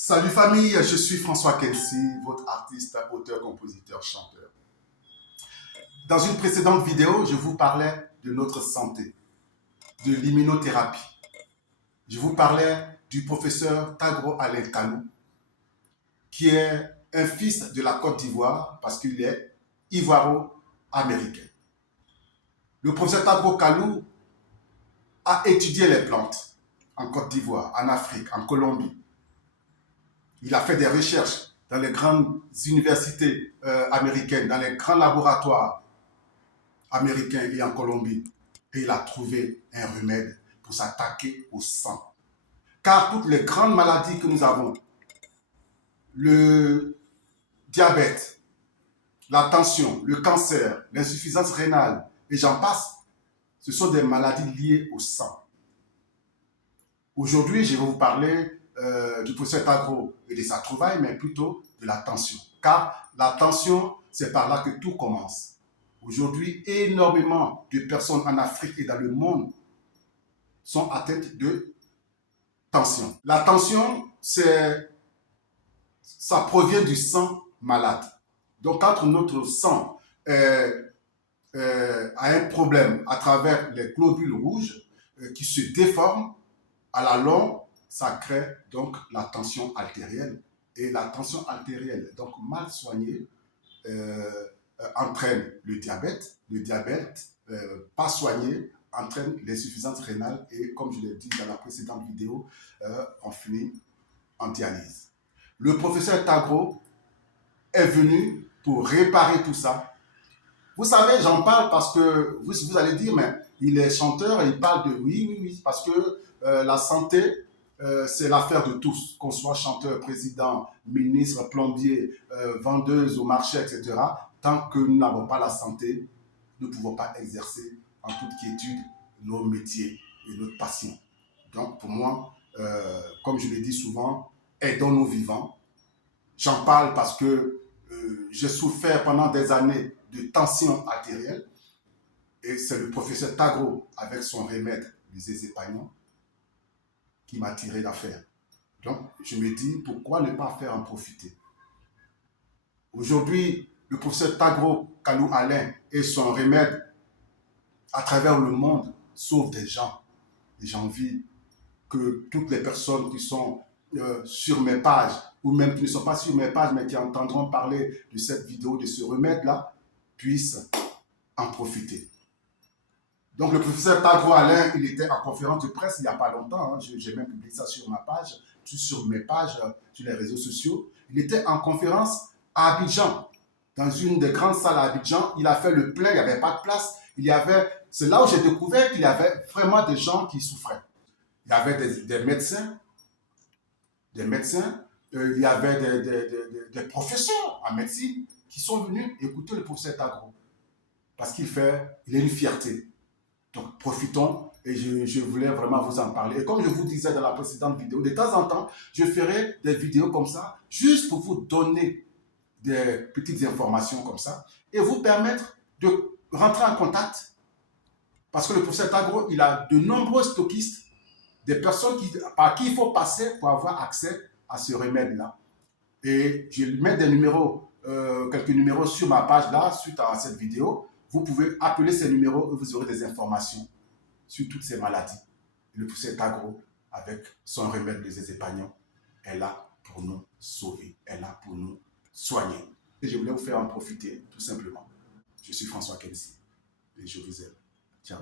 Salut famille, je suis François Kensi, votre artiste, auteur, compositeur, chanteur. Dans une précédente vidéo, je vous parlais de notre santé, de l'immunothérapie. Je vous parlais du professeur Tagro Alain Kalou, qui est un fils de la Côte d'Ivoire parce qu'il est ivoiro-américain. Le professeur Tagro Kalou a étudié les plantes en Côte d'Ivoire, en Afrique, en Colombie. Il a fait des recherches dans les grandes universités américaines, dans les grands laboratoires américains et en Colombie. Et il a trouvé un remède pour s'attaquer au sang. Car toutes les grandes maladies que nous avons, le diabète, la tension, le cancer, l'insuffisance rénale, et j'en passe, ce sont des maladies liées au sang. Aujourd'hui, je vais vous parler du professeur Tagro et de sa trouvaille, mais plutôt de la tension. Car la tension, c'est par là que tout commence. Aujourd'hui, énormément de personnes en Afrique et dans le monde sont atteintes de tension. La tension, ça provient du sang malade. Donc, quand notre sang a un problème à travers les globules rouges qui se déforment, à la longue, ça crée donc la tension artérielle. Et la tension artérielle, donc mal soignée, entraîne le diabète. Le diabète, pas soigné, entraîne l'insuffisance rénale. Et comme je l'ai dit dans la précédente vidéo, on finit en dialyse. Le professeur Tagro est venu pour réparer tout ça. Vous savez, j'en parle parce que vous allez dire, mais il est chanteur et il parle de oui, parce que la santé, c'est l'affaire de tous, qu'on soit chanteur, président, ministre, plombier, vendeuse au marché, etc. Tant que nous n'avons pas la santé, nous ne pouvons pas exercer en toute quiétude nos métiers et notre passion. Donc pour moi, comme je le dis souvent, aidons nos vivants. J'en parle parce que j'ai souffert pendant des années de tension artérielle et c'est le professeur Tagro avec son remède, le zézépagnon, qui m'a tiré d'affaire. Donc, je me dis, pourquoi ne pas faire en profiter? Aujourd'hui, le professeur Tagro Kalou Alain et son remède à travers le monde sauvent des gens. Et j'ai envie que toutes les personnes qui sont sur mes pages, ou même qui ne sont pas sur mes pages, mais qui entendront parler de cette vidéo, de ce remède-là, puissent en profiter. Donc, le professeur Tagro Alain, il était en conférence de presse il n'y a pas longtemps. Hein, j'ai même publié ça sur ma page, sur mes pages, sur les réseaux sociaux. Il était en conférence à Abidjan, dans une des grandes salles à Abidjan. Il a fait le plein, il n'y avait pas de place. C'est là où j'ai découvert qu'il y avait vraiment des gens qui souffraient. Il y avait des médecins, il y avait des professeurs en médecine qui sont venus écouter le professeur Tagro. Parce qu'il a une fierté. Donc, profitons et je voulais vraiment vous en parler. Et comme je vous disais dans la précédente vidéo, de temps en temps, je ferai des vidéos comme ça, juste pour vous donner des petites informations comme ça et vous permettre de rentrer en contact. Parce que le professeur Tagro, il a de nombreux stockistes, des personnes par qui il faut passer pour avoir accès à ce remède-là. Et je mets des numéros, quelques numéros sur ma page là, suite à cette vidéo. Vous pouvez appeler ces numéros et vous aurez des informations sur toutes ces maladies. Le professeur Tagro, avec son remède de zézépagnon, est là pour nous sauver, est là pour nous soigner. Et je voulais vous faire en profiter, tout simplement. Je suis François Kensi et je vous aime. Ciao.